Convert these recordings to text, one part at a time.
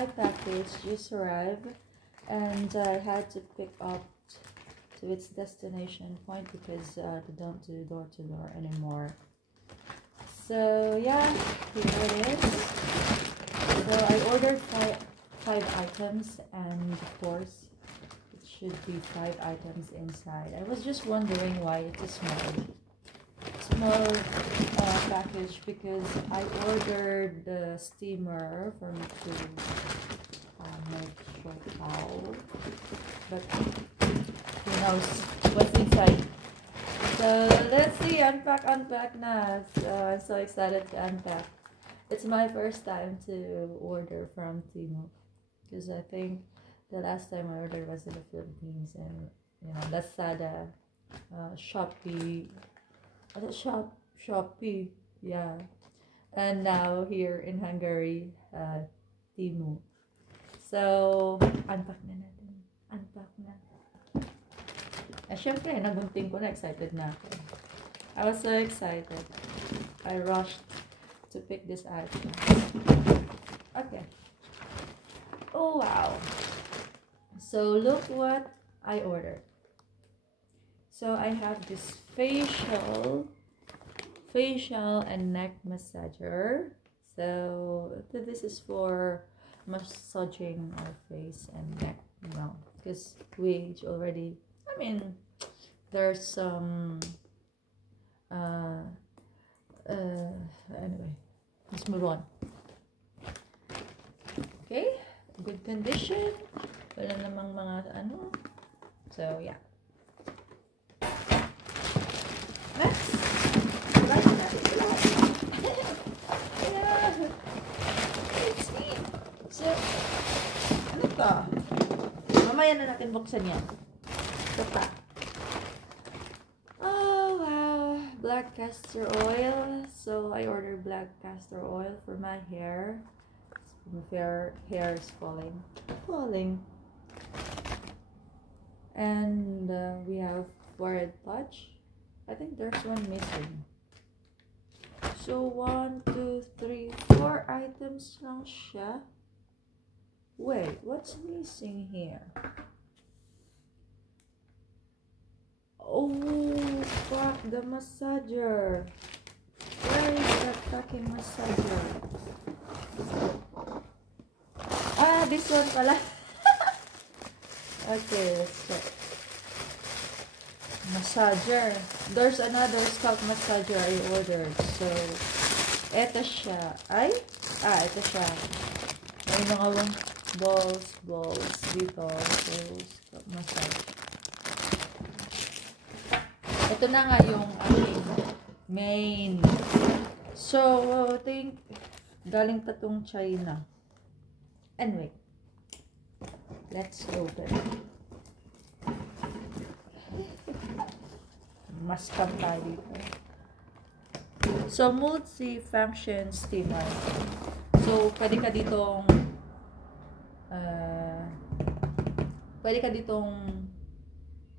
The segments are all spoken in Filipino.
my package just arrived, and I had to pick up to its destination point because they don't do door-to-door anymore. So yeah, here it is. So I ordered five items, and of course it should be 5 items inside. I was just wondering why it's a small package, because I ordered the steamer for me to make shopao, but who knows what's inside. So let's see, unpack na. So I'm so excited to unpack. It's my first time to order from Temu, because I think the last time I ordered was in the Philippines, and you know, Lazada, Shopee, Shopee, yeah, and now here in Hungary, Temu. So unpack na natin, unpack na. Syempre, nagunting ko na, excited na ako. I was so excited. I rushed to pick this item. Okay. Oh wow. So look what I ordered. So I have this facial and neck massager. So this is for massaging our face and neck, you know, because we already, I mean, there's some anyway, let's move on. Okay, good condition, wala namang mga ano. So yeah, next, lagi natin sila. Yeah, let's see. So ano to? Mamaya na natin buksan yan. Ito pa. Oh wow, black castor oil. So I ordered black castor oil for my hair. My hair is falling. And we have forehead touch. I think there's one missing. So 1, 2, 3, 4 items lang siya. Wait, what's missing here? Oh fuck, the massager. Where is that fucking massager? Ah, this one pala. Okay, let's check. Massager. There's another scalp massager I ordered. So, eto siya. Ay? Ah, eto siya. May mga balls dito. So, scalp massage. Ito na nga yung aking main. So, I think galing pa tong China. Anyway, let's open. Mascam tayo dito. So, multi-function steamer. So, pwede ka ditong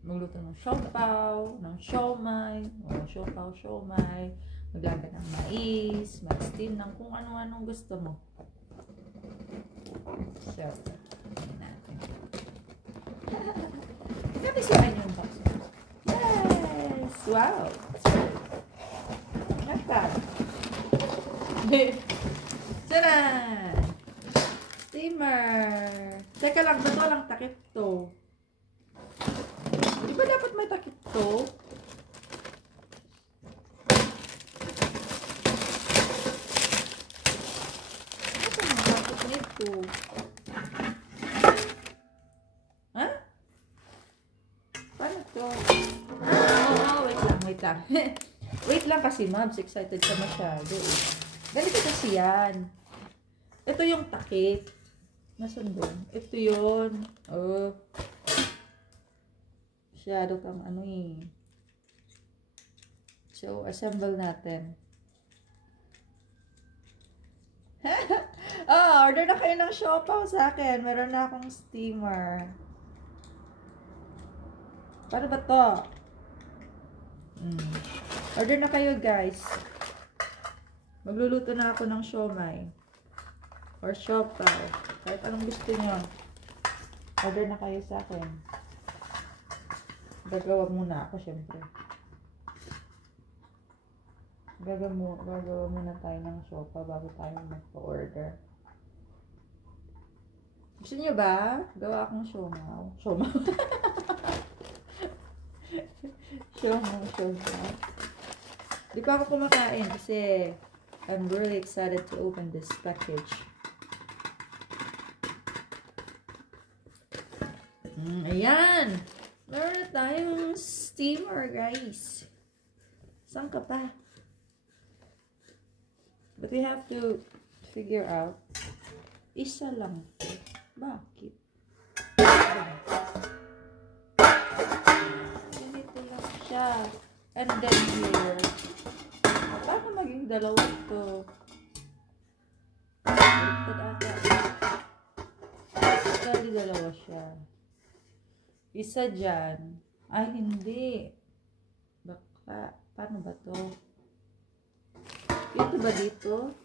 magluto ng siopaw, ng siomai, o siopaw-siomai, maglaga ng mais, mag-steam ng kung ano-anong gusto mo. So, natin. Napisahan yung box. Yes! Wow! Not bad. Taran! Steamer! Teka lang, ba't walang takip to? Di ba dapat may takip to? Ano ang takip nito? Ha? Paano to? Wait lang. Wait lang kasi, Mabs. Excited ka masyado. Ganito kasi yan. Ito yung takip. Nasaan doon? Ito yun. Oh. Masyado kang ano eh. So, assemble natin. Order na kayo ng siopaw sa akin. Meron na akong steamer. Paano ba to? Order na kayo, guys. Magluluto na ako ng siomai. Or siopaw. Kahit anong gusto nyo. Order na kayo sa akin. Gagawa muna ako, syempre. Gagawa muna tayo ng siopaw bago tayo magpa-order. Gusto niyo ba? Gawa akong siomaw. Siomaw. Siomaw. Di pa ako kumakain kasi I'm really excited to open this package. Ayan! Meron na tayong steamer, guys. Saan ka pa? But we have to figure out. Isa lang. Bakit? Ganito lang siya. And then here. Paano maging dalawa ito? Bali dalawa siya. Isa dyan. Ay, hindi. Baka, paano ba to? Ito ba dito?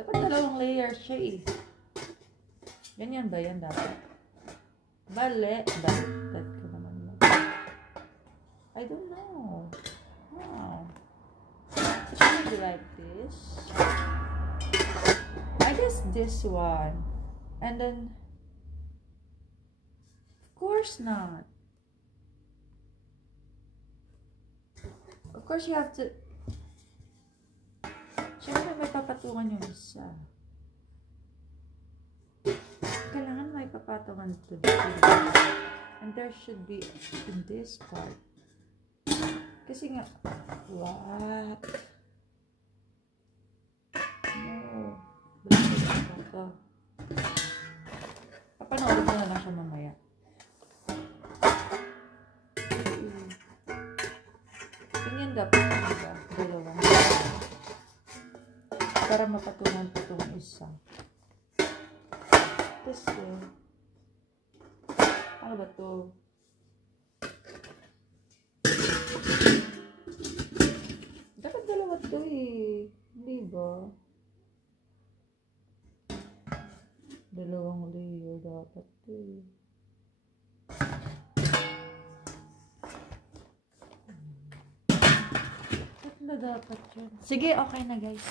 Dapat dalawang layer siya eh. Ganyan ba yan dapat? Bale. Baliktad ka naman mo. I don't know. Wow. It should be like this. I guess this one. And then, of course not. Of course you have to, syempre may papatungan yung isa. Kailangan may papatungan to dito. And there should be in this part. Kasi nga, what? No. Balik ko ito. Papanoorin mo na lang siya mamaya. Ganyan dapat diba? Dalawang. Para mapatungan pa itong isa. Kasi, ano ba ito? Dapat dalawa ito eh. Hindi ba? Dalawang layer dapat ito eh. Tatlo dapat yun. Sige, okay na guys.